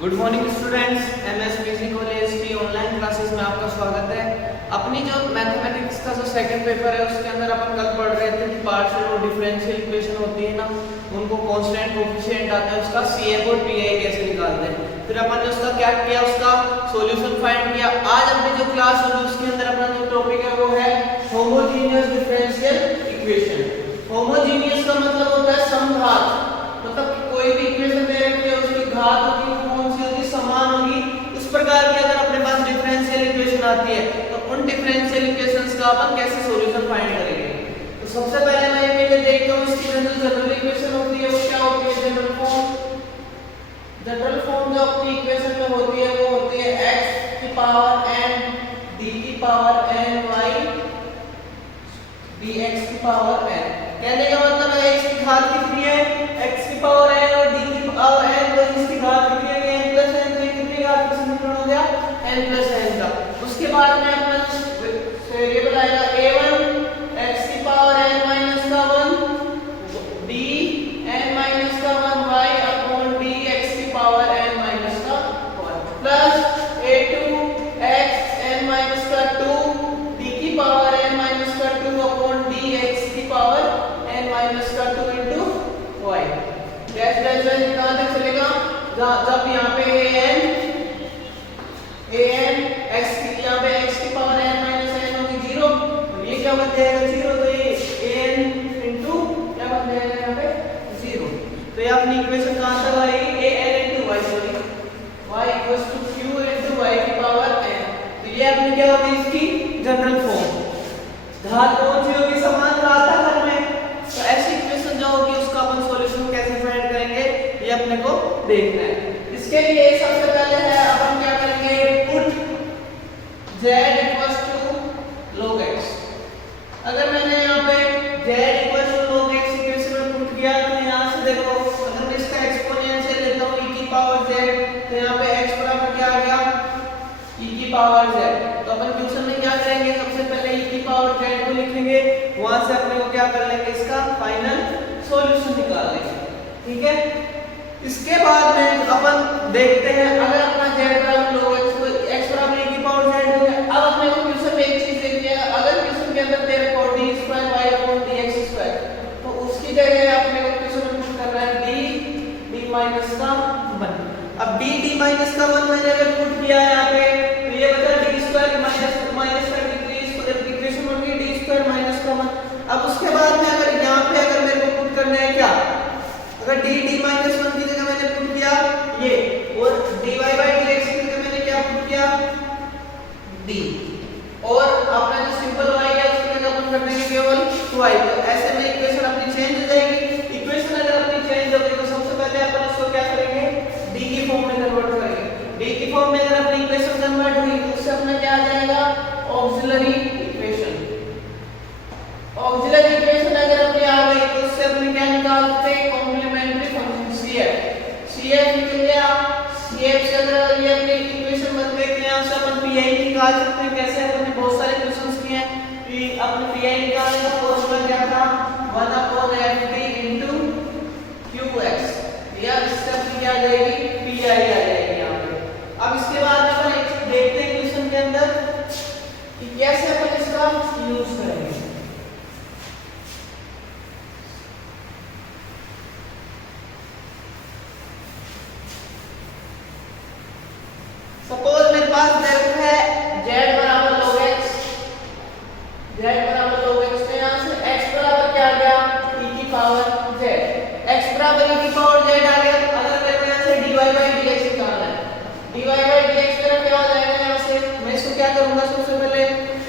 Good morning students, एमएसपीसी college की online classes में आपका स्वागत है। अपनी जो मैथमेटिक्स का जो सेकंड पेपर है उसके अंदर अपन कल पढ़ रहे थे कि पार्शियल और डिफरेंशियल इक्वेशन होती है ना, उनको कांस्टेंट कोएफिशिएंट आता है, उसका सीएफ और पीआई कैसे निकालते हैं। फिर अपन ने उसका क्या किया, उसका सॉल्यूशन फाइंड किया। आज अपनी जो क्लास होगी उसके अंदर अपना जो टॉपिक है वो है होमोजेनियस डिफरेंशियल इक्वेशन। होमोजेनियस का मतलब होता है समघात, मतलब कि कोई भी इक्वेशन दे रखी है उसकी घात होगी कौन सी होगी, समान होगी। उस प्रकार की अगर अपने पास डिफरेंशियल इक्वेशन आती है तो उन डिफरेंशियल इक्वेशंस का अपन कैसे सॉल्यूशन फाइंड करेंगे। तो सबसे पहले मैं ये देखता हूं इसकी जो जनरल इक्वेशन होती है वो क्या होती है। जनरल फॉर्म जो अपनी इक्वेशन में होती है वो होती है x की पावर n d की पावर n y dx की पावर n। कहने का मतलब है x की घात कितनी है, x की पावर n और d की पावर n, तो इसकी घात कितनी है n प्लस n, तो ये कितनी घात का समीकरण हो गया n प्लस n का। उसके बाद में अपना वेरिएबल आएगा a1 x की पावर n माइनस का 1 d n माइनस का 1 y अपॉन d x की पावर n माइनस का 1 plus a2 x n minus का 2 d की पावर n माइनस का 2 अपॉन d x की पावर n माइनस का 2 into y। Dash dash dash कहां तक चलेगा, जब यहाँ पे an x की यहाँ पे x की पावर n माइनस n होगी 0, तो ये क्या बन जाएगा 0, तो ये an into क्या बन जाएगा यहाँ पे 0। तो ये अपनी इक्वेशन कहां तक आएगी, an into y, sorry y equals to q into y की पावर n। तो ये अपनी क्या होगी इसकी जनरल फॉर्म। घात कौन सी होगी, समान घात है हर में, तो ऐसी इक्वेशन जो होगी उसका अपन सॉल्यूशन कैसे फाइंड करेंगे ये अपने को देखना है। इसके लिए सबसे पहले है अपन क्या करेंगे, put z equals to log x। अगर मैंने यहाँ पे z equals to log x equation में पुट किया तो यहाँ से देखो, अगर मैं इसका एक्सपोनेंशियल लेता हूँ e की पावर z, तो यहाँ पे x बराबर क्या आ गया e की पावर z। तो अपन क्वेश्चन में क्या करेंगे, सबसे पहले e की पावर z को लिखेंगे, वहां से अपने को क्या कर लेंगे इसका फाइनल सॉल्यूशन निकाल लेंगे, ठीक है। इसके बाद में अपन देखते हैं अगर अपना z बराबर log x को x बराबर e की पावर z हो गया। अब अपने को क्वेश्चन में एक चीज देखनी है, अगर क्वेश्चन के अंदर तेरे को d square y upon dx square, तो उसकी जगह अपने को क्वेश्चन में पुट करना है d माइनस का 1। अब d माइनस का 1 मैंने अगर पुट किया है यहाँ पे, तो ये बचा d स्क्वायर माइनस का इक्वेशन बन गई d स्क्वायर माइनस का 1। अब उसके बाद में अगर यहाँ पे अगर मेरे को पुट करना है क्या, अगर d माइनस 1 की जगह मैंने पुट किया ये, और dy बाय dx की जगह मैंने क्या पुट किया d, और अपना जो सिंपल y है उसकी जगह अपन कर देंगे केवल 2y। तो ऐसे में इक्वेशन अपनी चेंज हो जाएगी। इक्वेशन अगर अपनी चेंज हो गई तो सबसे पहले अपन इसको क्या करेंगे, d की फॉर्म में कन्वर्ट करेंगे। d की फॉर्म में अगर अपनी इक्वेशन कन्वर्ट हुई तो उससे अपना क्या आ जाएगा ऑक्सिलरी इक्वेशन। ऑक्सिलरी इक्वेशन अगर अपनी आ गई तो उससे अपने क्या निकालते हैं, कॉम्प्लीमेंट्री फंक्शन cf निकल गया। cf से अगर ये अपनी इक्वेशन बन गई तो यहां से अपन pi निकाल सकते हैं। कैसे, अपन ने बहुत सारे क्वेश्चंस किए हैं कि अपने pi निकालने का फॉर्मूला क्या था 1/ft into qx, या इससे अपनी क्या आ जाएगी pi आ जाएगी यहां पे। अब इसके बाद अपन देखते हैं क्वेश्चन के अंदर कि कैसे अपन इसका यूज करेंगे। सपोज मेरे पास देखो है z बराबर log x, z बराबर log x, तो यहाँ से x बराबर क्या आ गया e की पावर z, x बराबर e की पावर z आ गया। अगर मेरे को यहाँ से dy by dx निकालना है, dy by dx मेरा क्या हो जाएगा, यहाँ से मैं इसको क्या करूंगा, सबसे पहले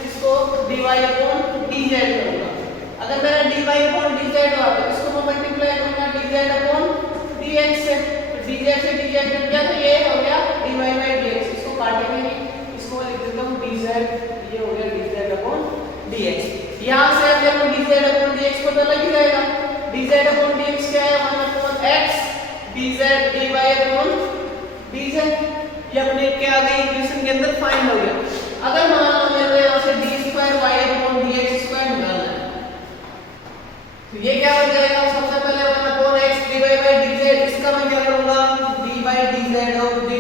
इसको dy upon dz करूंगा। अगर मेरा dy upon dz हुआ तो इसको मैं मल्टीप्लाई करूंगा dz upon dx से, dz से dz कट गया तो ये हो गया dy by dx। इसको काटेंगे नहीं, इसको लिख देता हूं dz, ये हो गया dz upon dx। यहां से अब देखो dz upon dx पता लग ही जाएगा। dz upon dx क्या है, 1 upon x dz dy upon dz। ये अपने क्या आ गई इक्वेशन के अंदर फाइंड हो गया। अगर मान लो मेरे को यहां से d square y upon dx square निकालना है, तो ये क्या हो जाएगा, सबसे पहले 1 upon x dy by dz, इसका मैं क्या करूंगा d by dz और dy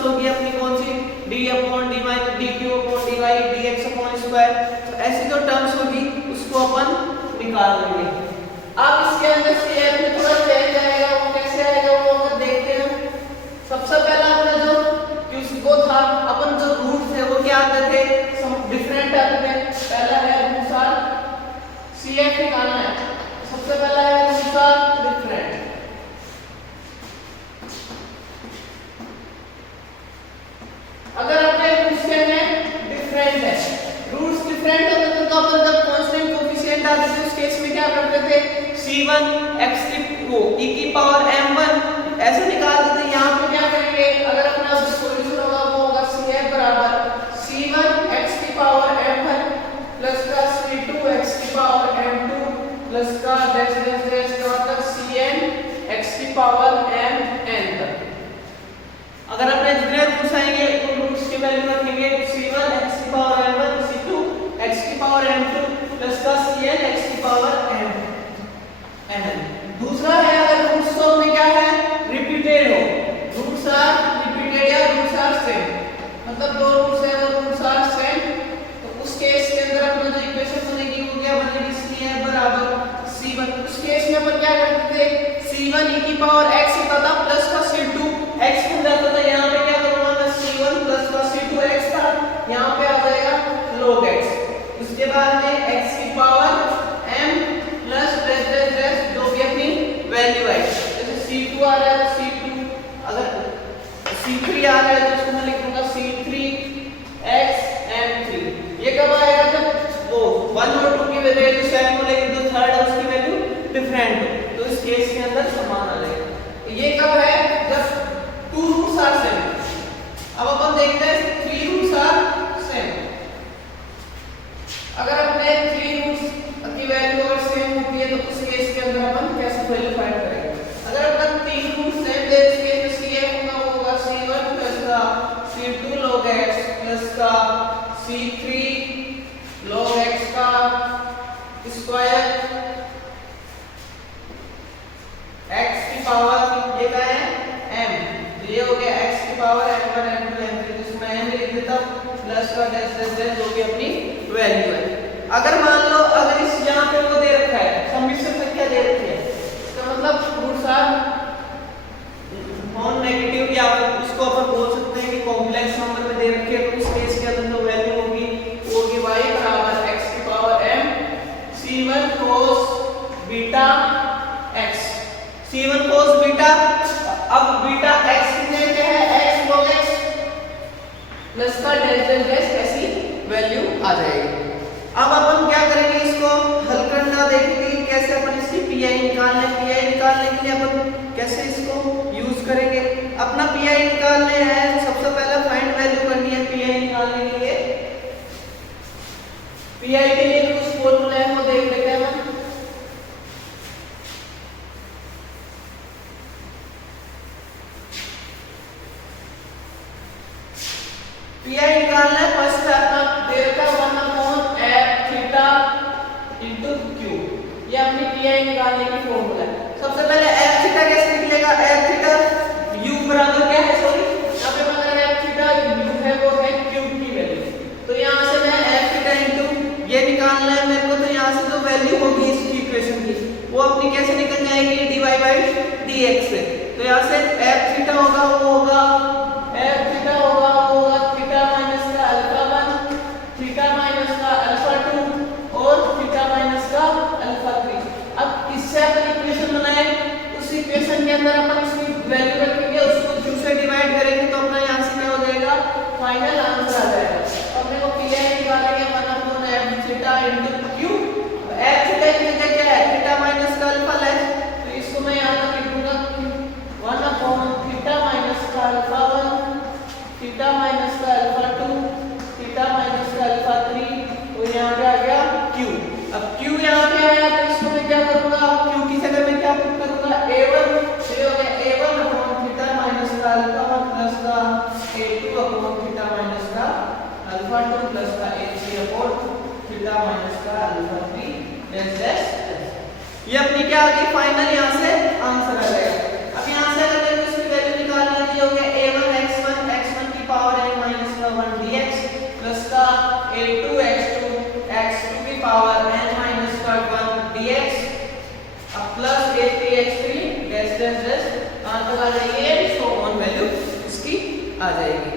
टर्म्स होगी अपनी कौन सी, D upon D minus D Q upon D Y D X upon square. तो ऐसी जो टर्म्स होगी उसको अपन निकाल लेंगे। अब इसके अंदर सीएफ में थोड़ा चेंज आएगा, वो कैसे आएगा वो अगर देखते हैं। सबसे पहला अपना जो वो था, अपन जो रूट थे वो क्या आते थे, डिफरेंट आते थे। पहला है अनुसार सीएफ निकालना है, सबसे पहला है अनुसार डिफरेंट। अगर अपने पूछते हैं डिफरेंट है, रूट्स डिफरेंट होते थे तो अपन जब कांस्टेंट कोएफिशिएंट आते थे उस केस में क्या करते थे, c1 x की पावर m1 ऐसे निकालते थे। यहाँ पे क्या करेंगे, अगर अपना सॉल्यूशन होगा वो होगा cf बराबर c1 x की पावर m1 प्लस का c2 x की पावर m2 प्लस का डैश डैश डैश का मतलब cn x की पावर mn तक। अगर अपने जितने रूट्स आएंगे उन रूट्स की वैल्यू रखेंगे, c1 x की पावर m1 c2 x की पावर m2 प्लस का cn x की पावर mn। दूसरा है अगर रूट्स तो में क्या है, रिपीटेड हो, रूट्स आर रिपीटेड या रूट्स आर सेम, मतलब दो रूट्स है और रूट्स आर सेम, तो उस केस के अंदर अपना जो इक्वेशन बनेगी वो क्या बनेगी, cf बराबर c1। उस केस में अपन क्या करते थे, c1 e की पावर x होता था प्लस का c2 x बन जाता था। यहाँ पे क्या करूंगा मैं, c1 प्लस का c2 x था, यहाँ पे आ जाएगा log x। उसके बाद में x की power m plus dash dash dash जो भी अपनी वैल्यू है, जैसे c2 आ रहा है तो c2, अगर c3 आ रहा है तो उसको मैं लिखूंगा c3 x m3। ये कब आएगा, जब वो 1 और 2 की वैल्यू सेम हो लेकिन जो थर्ड है उसकी वैल्यू डिफरेंट हो, तो इस केस के अंदर समान आ जाएगा। ये कब है, जब 2 रूट्स आर सेम। अब अपन देखते हैं 3 रूट्स आर सेम। अगर अपने 3 रूट्स की वैल्यू अगर सेम होती है तो उस केस के अंदर अपन कैसे वैल्यू फाइंड करेंगे। अगर अपन 3 रूट्स सेम ले, इस केस में cf होगा वो होगा c1 प्लस का c2 log x प्लस का c3 log x का स्क्वायर x की पावर ये क्या है m, तो ये हो गया x की पावर m1 m2 m3, जिसमें m लिख देता प्लस का डैश डैश डैश जो कि अपनी वैल्यू है। अगर मान लो अगर इस यहाँ पे वो दे रखा है, सम्मिश्र संख्या दे रखी है, इसका मतलब रूट्स आर नॉन नेगेटिव, या उसको अपन बोल सकते हैं कि कॉम्प्लेक्स नंबर में दे रखे हैं, तो उस केस के अंदर जो वैल्यू होगी वो होगी y बराबर x की power m c1 cos beta x, c1 cos beta. अब बीटा x कितने क्या है, x log x प्लस का डैश डैश डैश ऐसी वैल्यू आ जाएगी। अब अपन क्या करेंगे, इसको हल करना देखेंगे कि कैसे अपन इसकी पीआई निकालने के लिए अपन कैसे इसको यूज करेंगे। अपना पीआई निकालने है, सबसे पहले फाइंड वैल्यू करनी है पीआई निकालने के लिए। पीआई के लिए कुछ फॉर्मूला है वो देख लेते हैं हम। पीआई निकालना है, फर्स्ट है अपना दे रखा 1/f थीटा इनटू q, ये अपनी पीआई निकालने की फॉर्मूला है। सबसे पहले f थीटा कैसे निकलेगा, f थीटा u बराबर क्या है, सॉरी यहाँ पे अगर f थीटा u है वो है q की वैल्यू, तो यहाँ से मैं f थीटा इनटू ये निकालना है मेरे को, तो यहाँ से जो वैल्यू होगी इसकी इक्वेशन की वो अपनी कैसे निकल जाएगी, dy/dx से। तो यहाँ से f थीटा होगा वो होगा f थीटा होगा थीटा माइनस का अल्फा 1 थीटा माइनस का अल्फा 2 और थीटा माइनस का अल्फा 3। अब इससे अपन इक्वेशन बनाए, उस इक्वेशन के अंदर अपन इसकी वैल्यू रखेंगे, उसको q से डिवाइड करेंगे तो अपना यहाँ से क्या हो जाएगा, फाइनल आंसर आ जाएगा। अपने को पीआई निकालेंगे 1/f theta into q। f theta की जगह क्या है, थीटा माइनस का अल्फा लेस, तो इसको मैं यहाँ पर लिखूंगा 1 थीटा माइनस का अल्फा 1 थीटा माइनस का अल्फा 2 थीटा माइनस का अल्फा 3, तो यहाँ पे आ गया q। अब q यहाँ पे आया तो इसको मैं क्या करूंगा, q की जगह मैं क्या पुट करूंगा, a1, ये हो गया a1 अपॉन थीटा माइनस का अल्फा 1 प्लस का a2 अपॉन थीटा माइनस का अल्फा 2 प्लस का a3 अपॉन थीटा माइनस का अल्फा 3 डैश डैश। ये अपनी क्या आ गई फाइनल, यहाँ से आंसर आ गया। अब यहाँ से अगर इसकी वैल्यू निकालनी है, ये हो गया a1 x1 x जाएगी।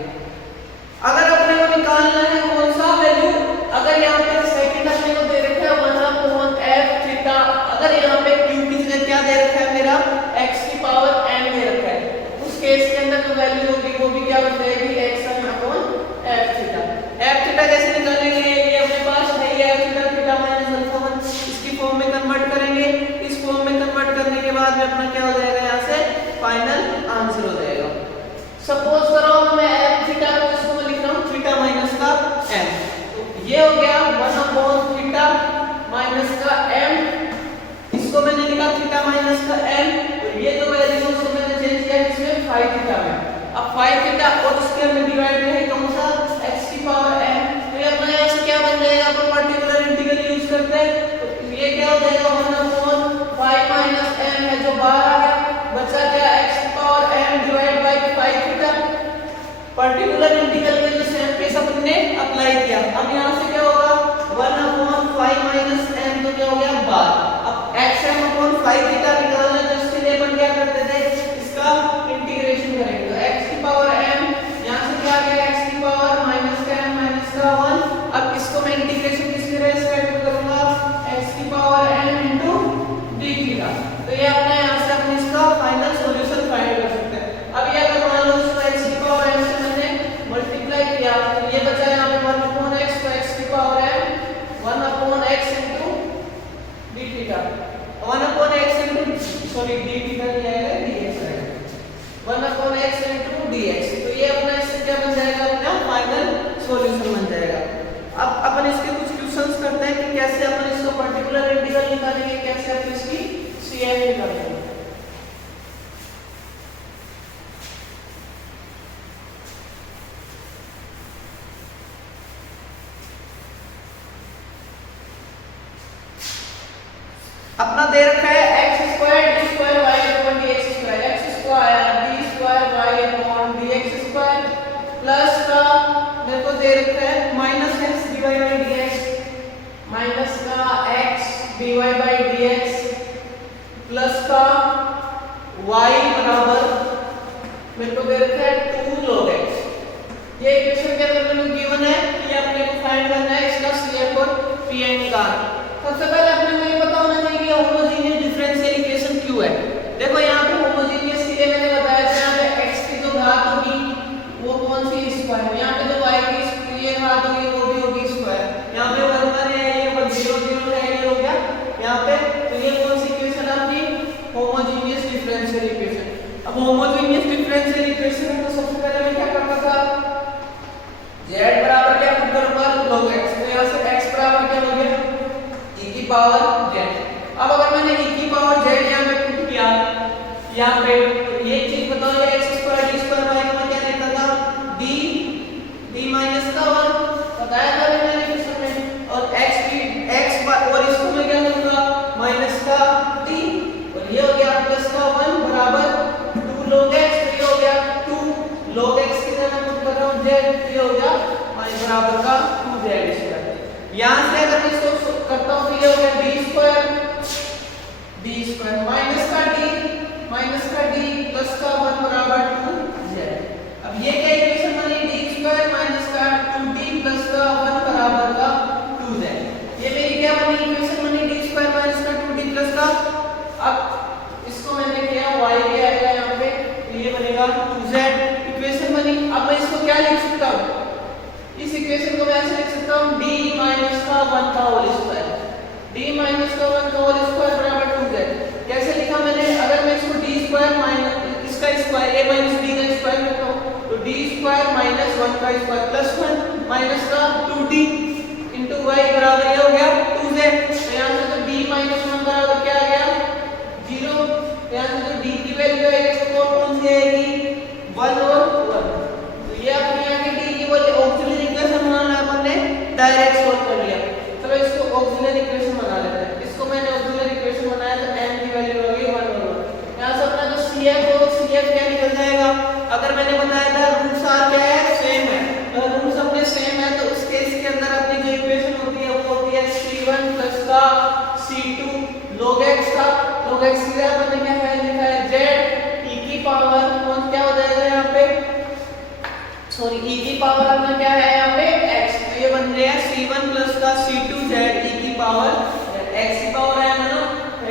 अगर अपने को निकालना है कौन सा वैल्यू, अगर यहाँ पे सेकंड अपने को दे रखा है 1/f थीटा, अगर यहाँ पे q की जगह क्या दे रखा है मेरा x की पावर m दे रखा है, उस केस के अंदर जो वैल्यू होगी वो भी क्या बन जाएगी x/f थीटा। f थीटा कैसे निकालेंगे, ये अपने पास है ये f theta theta minus alpha 1, इसकी फॉर्म में कन्वर्ट करेंगे। इस फॉर्म में कन्वर्ट करने के बाद में अपना क्या हो जाएगा, यहाँ से फाइनल आंसर हो जाएगा। सपोज करो मैं f थीटा को इसको मैं लिख रहा हूँ थीटा माइनस का m, तो ये हो गया 1 थीटा माइनस का m, इसको मैंने लिखा थीटा माइनस का m, तो ये जो वैल्यू उसको मैंने चेंज किया इसमें 5 थीटा में। अब 5 थीटा और इसके अंदर डिवाइड है कौन सा x की पावर m, तो ये अपना यहाँ से क्या बन जाएगा, अपन पर्टिकुलर इंटीग्रल यूज करते हैं, तो ये क्या हो जाएगा 1/5 माइनस m है जो बाहर आ गया, बचा क्या x की power m divide by 5 theta. Particular integral में जो सेम केस अपन ने अप्लाई किया, अब यहाँ से क्या होगा 1/5 माइनस m, तो क्या हो गया 12। अब xm/5 थीटा निकालना है, तो इसके लिए अपन क्या करते थे, इसका इंटीग्रेशन करेंगे, तो x की पावर m यहाँ से क्या आ गया x की पावर माइनस का m माइनस का 1। अब इसको मैं इंटीग्रेशन किसके रेस में करूंगा, x की power m into d theta, तो ये अपने यहाँ से अपन इसका फाइनल सॉल्यूशन फाइंड कर सकते हैं। अब ये अगर मान लो इसको x की पावर m से मैंने मल्टीप्लाई किया, तो ये बचा यहाँ पे 1/x, तो x की power m 1/x into d theta, 1/x into sorry d theta नहीं आएगा dx आएगा, 1/x इनटू dx, तो ये अपना इससे क्या बन जाएगा, अपना फाइनल सॉल्यूशन बन जाएगा। अब अपन इसके कुछ क्वेश्चंस करते हैं कि कैसे अपन इसको पर्टिकुलर इंटीग्रल निकालेंगे, कैसे अपन इसकी CF निकालेंगे। अपना दे रखा है x square d square y upon dx square, x square d square y upon dx square plus का मेरे को दे रखा है minus x dy by dx, minus का x dy by dx plus का y बराबर मेरे को दे रखा है 2 log x। ये इक्वेशन के अंदर मेरे को गिवन है, ये अपने को फाइंड करना है इसका CF और Pn निकालना। सबसे पहले अपने को ये पता होना चाहिए कि होमोजेनियस डिफरेंशियल इक्वेशन क्यों है। देखो यहाँ पे होमोजेनियस के लिए मैंने बताया था, यहाँ पे x की जो घात होगी वो कौन सी स्क्वायर, यहाँ पे जो y की ये घात होगी वो भी होगी स्क्वायर, यहाँ पे 1 1 है, ये 1 0 0 है, ये हो गया यहाँ पे, तो ये कौन सी इक्वेशन है अपनी होमोजेनियस डिफरेंशियल इक्वेशन। अब होमोजेनियस डिफरेंशियल इक्वेशन में तो सबसे पहले मैं क्या करता था, z बराबर क्या पुट करूंगा log x, तो यहाँ से x बराबर क्या हो गया e की पावर z। अब अगर मैंने e की पावर z यहाँ पे पुट किया, यहाँ पे तो ये चीज बताओ, ये x square d square y को मैं क्या देता था d माइनस का 1 बताया था मैंने क्वेश्चन में, और x और इसको मैं क्या लूंगा माइनस का d, और ये हो गया प्लस का 1 बराबर 2 log x, तो ये हो गया 2 log x की जगह पुट कर रहा हूँ z, ये हो गया बराबर का 2z स्क्वायर। यहाँ से अगर मैं इसको करता हूँ तो ये हो गया d स्क्वायर माइनस का d प्लस का 1 बराबर 2z। अब ये क्या इक्वेशन बनी, d स्क्वायर माइनस का 2d प्लस का 1 बराबर का 2z, ये मेरी क्या बनी इक्वेशन बनी, d स्क्वायर माइनस का 2d प्लस का, अब इसको मैंने किया y के आएगा यहाँ पे, तो ये बनेगा 2z इक्वेशन बनी। अब मैं इसको क्या लिख सकता हूँ, इस इक्वेशन को मैं ऐसे लिख सकता हूँ d माइनस का 1 का होल स्क्वायर, d माइनस का 1 का होल स्क्वायर बराबर 2z। कैसे लिखा मैंने, अगर मैं इसको d स्क्वायर माइनस इसका स्क्वायर a माइनस d का स्क्वायर करता हूँ, तो d स्क्वायर माइनस 1 का स्क्वायर प्लस 1 माइनस का 2d इनटू y बराबर ये हो गया 2z। तो यहाँ से तो d माइनस 1 बराबर क्या आ गया 0, तो यहाँ से जो d की वैल्यू है वो कौन सी आएगी 1 और 1, तो ये अपने यहाँ के d की वैल्यू ऑक्सिलरी इक्वेशन बनाना है, अपन ने डायरेक्ट सॉल्व कर लिया। चलो इसको ऑक्सिलरी इक्वेशन बना लेते हैं, इसको मैंने ऑक्सिलरी इक्वेशन बनाया तो m की वैल्यू हो गई 1 और 1। यहाँ से अपना जो CF हो CF क्या निकल जाएगा, अगर मैंने बताया था रूट्स आर क्या है सेम है, तो रूट्स अपने सेम है, तो उस केस के अंदर अपनी जो इक्वेशन होती है वो होती है c1 प्लस का c2 log x का, log x की जगह मैंने क्या है लिखा है z e की पावर कौन क्या हो जाएगा यहाँ पे e की पावर अपना क्या है यहाँ पे x, तो ये बन गया c1 प्लस का c2z e की पावर x की पावर है ना,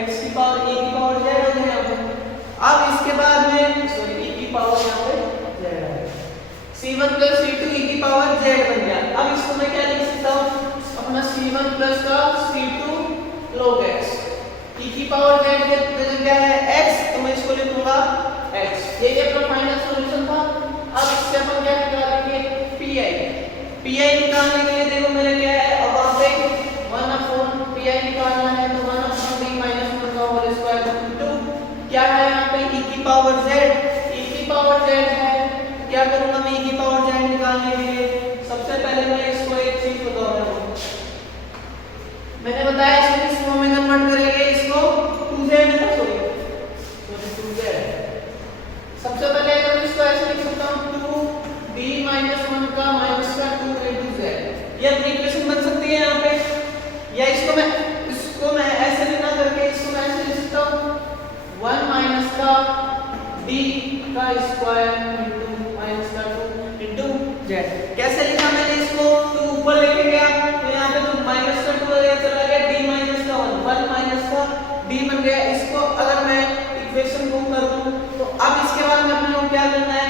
x की पावर e की पावर z हो गया यहाँ पे। अब इसके बाद में सॉरी e की पावर यहाँ पे z है, c1 प्लस c2 e की पावर z बन गया। अब इसको मैं क्या लिख सकता हूँ, अपना c1 प्लस का c2 log x e की पावर z के जगह क्या है x, तो मैं इसको लिखूंगा x। ये अपना फाइनल सॉल्यूशन था। अब इससे अपन क्या निकालेंगे pi निकालने के लिए देखो मेरे क्या है, अब वहां पे 1/pi निकालना है तो 1/d - 1 का होल स्क्वायर इनटू क्या है यहाँ पे e की पावर z है। क्या करूंगा मैं e की पावर z निकालने के लिए, सबसे पहले मैं इसको एक चीज बताऊंगा, मैंने बताया इसको किस फॉर्म में कन्वर्ट करेंगे, इसको 2z में सॉरी 2z। सबसे पहले मैं इसको ऐसे लिख सकता हूं 2d - 1 का माइनस का 2 into z, ये अपनी इक्वेशन बन सकती है यहाँ पे। या इसको मैं ऐसे भी ना करके इसको मैं ऐसे लिख सकता हूं 1 माइनस का d का स्क्वायर into माइनस का 2 into z। कैसे लिखा मैंने इसको, 2 ऊपर लेके गया तो यहाँ पे तो माइनस का 2 चला गया, d माइनस का 1 माइनस का d बन गया। इसको अगर मैं इक्वेशन को कर दूं तो अब इसके बाद में अपने को क्या करना है,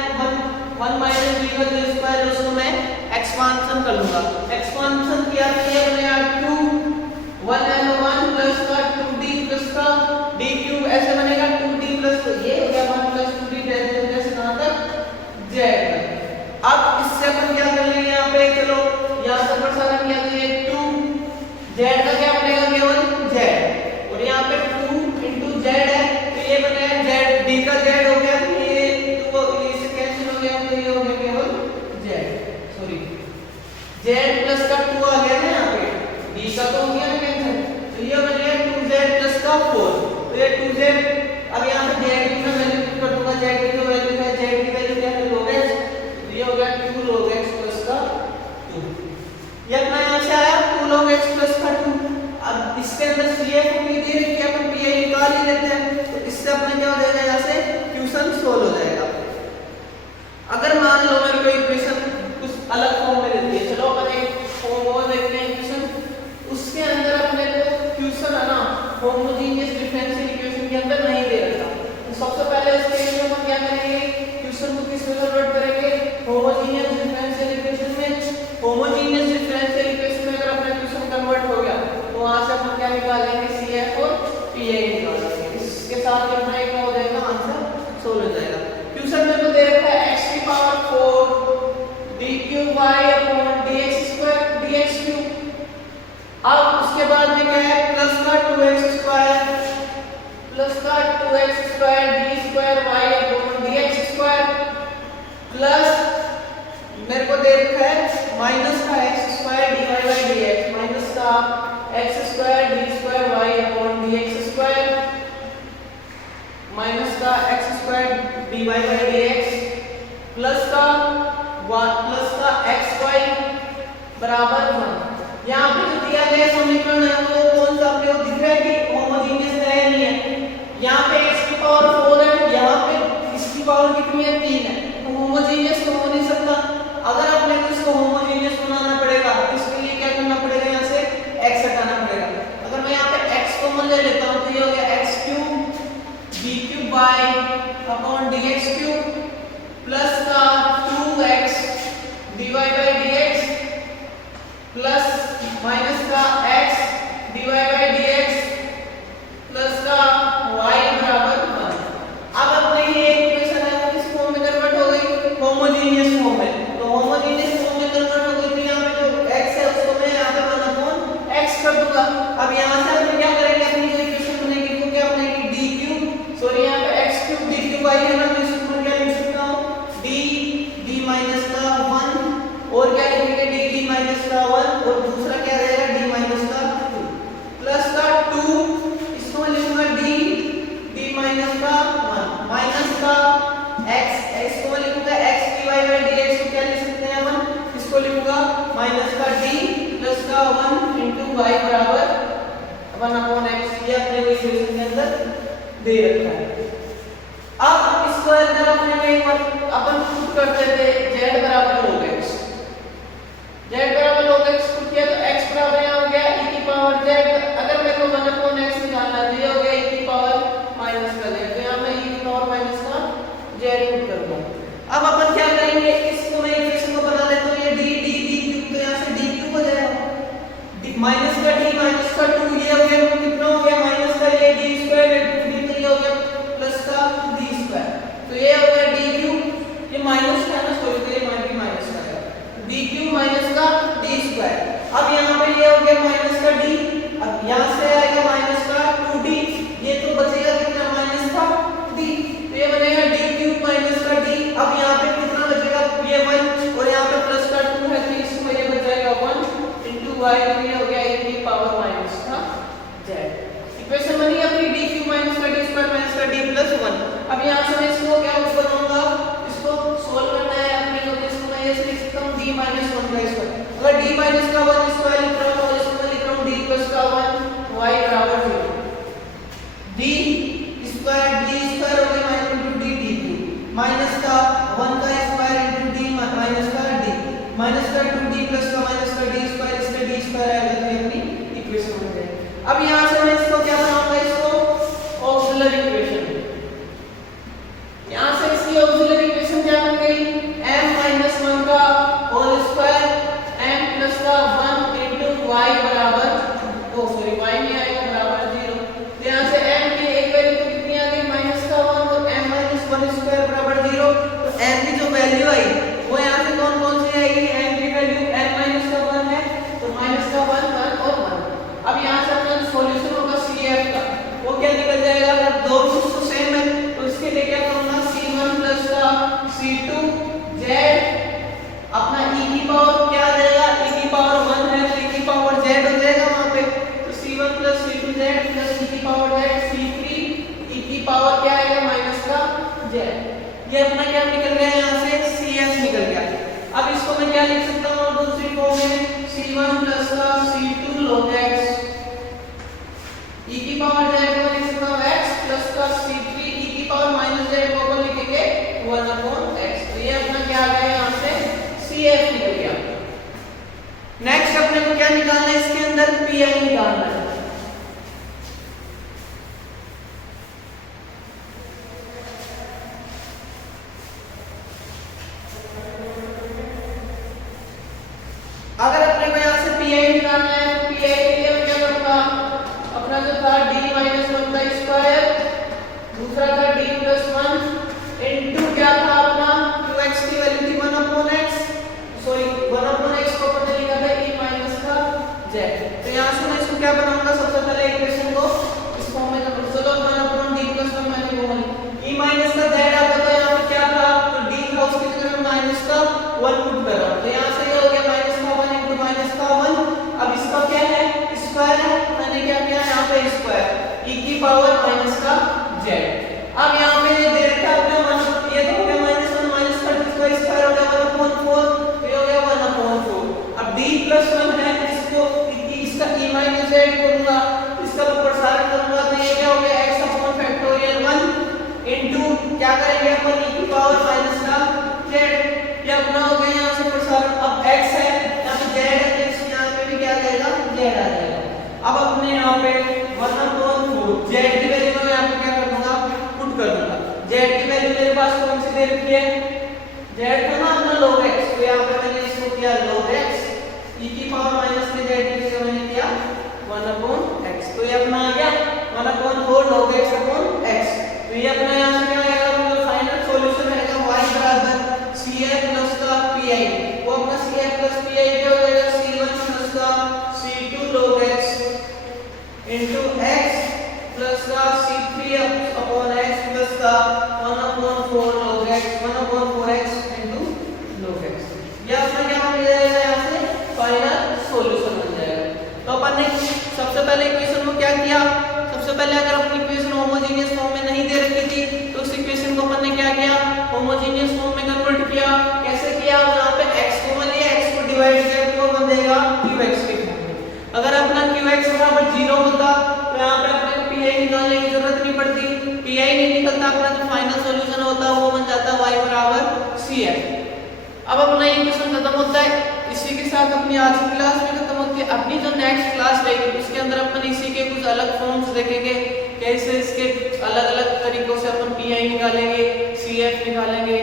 1 माइनस d का जो स्क्वायर है उसको मैं एक्सपांशन कर लूंगा। एक्सपांशन किया तो ये बनेगा 2 1 प्लस का 2d प्लस का d क्यूब ऐसे बनेगा 2d प्लस, तो ये हो गया 1 प्लस 2d जैसे कहां तक z। अब इससे अपन क्या कर लेंगे यहाँ पे, चलो यहाँ से प्रसारण किया तो ये 2 z का क्या बनेगा केवल z, और यहाँ पे 2 into z है तो ये बनेगा z, d का z हो गया तो ये तो इससे कैंसिल हो गया तो ये हो गया केवल z, सॉरी z प्लस का 2 आ गया ना यहाँ पे, d का तो हो गया ना कैंसिल, तो ये बन गया 2z प्लस का 4, तो ये 2z। अब यहाँ पे z की मैं वैल्यू पुट कर दूंगा, z की जो वैल्यू है z की वैल्यू क्या है log x, तो ये हो गया 2 log x प्लस का 2, ये अपना यहाँ से आया 2 log x प्लस का 2। अब इसके अंदर CF को भी दे रही है अपन pi निकाल ही लेते हैं, तो इससे अपना क्या हो जाएगा, यहाँ से क्वेश्चन सोल्व हो जाएगा। अगर मान लो मेरे को इक्वेशन कुछ अलग फॉर्म में देती है, चलो अपन एक फॉर्म और देखते हैं इक्वेशन, उसके अंदर अपने को क्वेश्चन है ना होमोजेनियस डिफरेंशियल इक्वेशन के अंदर नहीं दे रखा, तो सबसे पहले इस केस में हम क्या करेंगे, क्वेश्चन को किस में कन्वर्ट करेंगे, होमोजेनियस डिफरेंशियल इक्वेशन में। होमोजेनियस डिफरेंशियल इक्वेशन में अगर अपना क्वेश्चन कन्वर्ट हो गया तो वहां से अपन क्या निकालेंगे, CF और PI निकालेंगे, इसके साथ ही अपना एक हो जाएगा आंसर सोल्व हो जाएगा। क्वेश्चन में तो दे रखा है x की power 4 d cube y upon dx square dx cube. अब उसके बाद में क्या है, प्लस का 2x square d square y upon dx square, plus मेरे को दे रखा है माइनस का x square dy by dx, minus का x square d square y upon dx square, minus का x square dy by dx, plus का xy बराबर 1। यहाँ पे जो दिया गया समीकरण है वो कौन सा आपको दिख रहा है कि होमोजेनियस है नहीं है, यहाँ पे x की पावर 4 है, यहाँ पे इसकी पावर कितनी है 3 है, तो होमोजेनियस तो हो नहीं सकता। अगर अपने को इसको होमोजेनियस बनाना पड़ेगा तो इसके लिए क्या करना पड़ेगा, यहाँ से x हटाना पड़ेगा। अगर मैं यहाँ पे x कॉमन ले लेता हूँ तो ये हो गया x cube d cube by upon dx cube, plus का 2x dy by dx, plus minus का x dy by dx, plus का y बराबर 1। अब अपने ये इक्वेशन है वो किस फॉर्म में कन्वर्ट हो गई, होमोजेनियस फॉर्म में। तो होमोजेनियस फॉर्म में कन्वर्ट हो गई तो यहाँ पे जो x है उसको मैं यहाँ पे 1 अपॉन x कर दूंगा। अब यहाँ से हम क्या करेंगे, अपनी जो इक्वेशन बनेगी वो क्या बनेगी, d क्यूब, सॉरी यहाँ पे x क्यूब d क्यूब आई है ना, तो इसको मैं क्या लिख सकता हूँ d माइनस का 1, और क्या लिखेंगे d माइनस का 1, और दूसरा क्या रहेगा d माइनस का 2, प्लस का 2, इसको मैं लिखूंगा d माइनस का 1, माइनस का x, इसको मैं लिखूंगा x dy बाय dx, को क्या लिख सकते हैं अपन, इसको लिखूंगा माइनस का d प्लस का 1 into y बराबर 1 अपॉन x, ये अपने को इक्वेशन के अंदर दे रखा है। अब इसको अंदर अपने में एक बार अपन पुट करते थे z बराबर log x, z बराबर log x पुट किया तो x बराबर यहाँ हो गया e की पावर z। अगर मेरे को 1/x निकालना है तो ये हो गया e की पावर माइनस का z, तो यहाँ मैं e की पावर माइनस का z पुट करूंगा। अब अपन क्या करेंगे, इसको मैं इक्वेशन को बना लेता हूँ, ये d d d क्यूब, तो यहाँ से d क्यूब हो जाएगा, माइनस का d माइनस का 2, ये हो गया कितना हो गया माइनस का ये d स्क्वायर d, तो ये हो गया प्लस का d स्क्वायर, तो ये हो गया d क्यूब, ये माइनस का है ना, सॉरी तो ये माइनस का है, d क्यूब माइनस का d स्क्वायर। अब यहाँ पे ये हो गया माइनस का d, अब यहाँ से आएगा माइनस का 2d, ये तो बचेगा कितना माइनस का d, तो ये बनेगा d क्यूब माइनस का d। अब यहाँ पे कितना बचेगा, ये 1 और यहाँ पे प्लस का 2 है, तो इसमें ये बच जाएगा 1 into y, तो ये हो गया e की पावर माइनस का z। इक्वेशन बनी अपनी d क्यूब माइनस का d स्क्वायर माइनस का d प्लस 1। अब यहाँ से मैं इसको क्या बनाऊंगा, इसको सोल्व करना है अपने को, तो इसको मैं ऐसे लिख सकता हूँ d माइनस 1 का स्क्वायर, अगर d माइनस का 1 स्क्वायर लिख रहा हूँ और इसको मैं लिख रहा हूँ d प्लस का 1 y बराबर 0, d स्क्वायर हो गया minus into d d cube minus का 1 का स्क्वायर इनटू d माइनस का d माइनस का 2d प्लस का माइनस का d स्क्वायर, इसका d स्क्वायर आएगा, तो ये अपनी इक्वेशन बन जाएगी। अब यहाँ से मैं इसको क्या बनाऊंगा, इसको ऑक्सिलरी इक्वेशन, यहाँ से इसकी ऑक्सिलरी इक्वेशन क्या बन गई, m-1 का होल स्क्वायर m प्लस का 1 इनटू y बराबर y में आएगा बराबर 0, तो यहाँ से m की एक वैल्यू तो कितनी आ गई माइनस का 1, तो m-1 स्क्वायर बराबर 0, तो m की जो वैल्यू आई वो यहाँ से कौन कौन सी आएगी, m की वैल्यू m-1 है, तो माइनस का 1 1 और 1। अब यहाँ से अपना सॉल्यूशन होगा CF का, वो क्या निकल जाएगा, अगर दो रूट्स तो सेम है तो इसके लिए क्या करूंगा, C1 प्लस का C2 z, अपना e की पावर क्या आ जाएगा, e की पावर 1 है तो e की पावर z हो जाएगा वहां पे, तो C1 plus C2 z plus e की पावर z C3 e की पावर क्या आएगा माइनस का z। ये अपना क्या निकल गया, यहाँ से CF निकल गया। अब इसको मैं क्या लिख सकता हूँ और दूसरी फॉर्म में, C1 प्लस का C2 log x, e की पावर z को लिख सकता हूँ x प्लस का C3 e की पावर माइनस z को लिखेंगे 1/x, तो ये अपना क्या आ गया, यहाँ से CF निकल गया। नेक्स्ट अपने को क्या निकालना है, इसके अंदर PI निकालना है। अगर अपने को यहाँ से PI निकालना है तो PI के लिए मैं क्या करूँगा, अपना जो था d माइनस 1 का स्क्वायर, दूसरा था d प्लस 1 इनटू क्या था अपना qx की वैल्यू थी 1/x, सॉरी 1/x को अपन ने लिखा था e माइनस का z, तो यहाँ से मैं इसको क्या बनाऊंगा, सबसे पहले इक्वेशन को इस फॉर्म में करूँ, चलो 1/d प्लस 1 मैंने वो e माइनस का z आता था, यहाँ पे क्या था, तो d था उसकी जगह मैं माइनस का 1 पुट कर रहा हूँ, तो यहाँ से ये हो गया माइनस का 1 इनटू माइनस का 1। अब इसका क्या है, स्क्वायर है, मैंने क्या किया यहाँ पे स्क्वायर e की पावर माइनस का z। अब यहाँ पे दे रखा है अपने 1, ये तो हो गया -1 माइनस का इसका स्क्वायर हो गया 1/4, तो ये हो गया 1/4। अब d प्लस 1 है, इसको इसका e माइनस z करूंगा, इसका मैं प्रसारण करूंगा, तो ये क्या हो गया x/फैक्टोरियल 1 इनटू क्या करेंगे अपन e की पावर माइनस का z, ये अपना हो गया यहाँ से प्रसारण। अब x है, यहाँ पे z है, तो यहाँ पे भी क्या आ जाएगा, z आ जाएगा। अब अपने यहाँ पे 1/4 z की वैल्यू मैं यहाँ पे क्या कर दूंगा, पुट कर दूंगा। z की वैल्यू मेरे पास कौन सी दे रखी है, z था ना अपना log x, तो यहाँ पे मैंने इसको किया log x, e की पावर माइनस के z की जगह मैंने किया 1/x, तो ये अपना आ गया 1/4 log x/x। तो ये अपना यहाँ से क्या आएगा, जो फाइनल सॉल्यूशन रहेगा y बराबर CF प्लस का PI, वो अपना CF प्लस PI क्या हो जाएगा, C1 प्लस का C2 log x into x plus का C3/x प्लस का 1/4 log x 1/4x into log x। ये अपना क्या बन जाएगा, यहाँ से फाइनल सॉल्यूशन बन जाएगा। तो अपन ने सबसे पहले इक्वेशन को क्या किया, सबसे पहले अगर अपनी इक्वेशन होमोजेनियस फॉर्म में नहीं दे रखी थी तो उस इक्वेशन को अपन ने क्या किया, होमोजेनियस फॉर्म में कन्वर्ट किया। कैसे किया, यहाँ पे x कॉमन लिया, x को डिवाइड किया तो बन जाएगा qx के फॉर्म में। अगर अपना qx बराबर 0 होता तो यहाँ पे अपने को PI निकालने की जरूरत नहीं पड़ती, PI नहीं निकलता, अपना जो फाइनल सॉल्यूशन होता है वो बन जाता y बराबर CF। अब अपना इक्वेशन खत्म होता है, इसी के साथ अपनी आज की क्लास में खत्म होती है। अपनी जो नेक्स्ट क्लास रहेगी उसके अंदर अपन इसी के कुछ अलग फॉर्म्स देखेंगे, कैसे इसके अलग अलग तरीकों से अपन पीआई निकालेंगे, सीएफ निकालेंगे,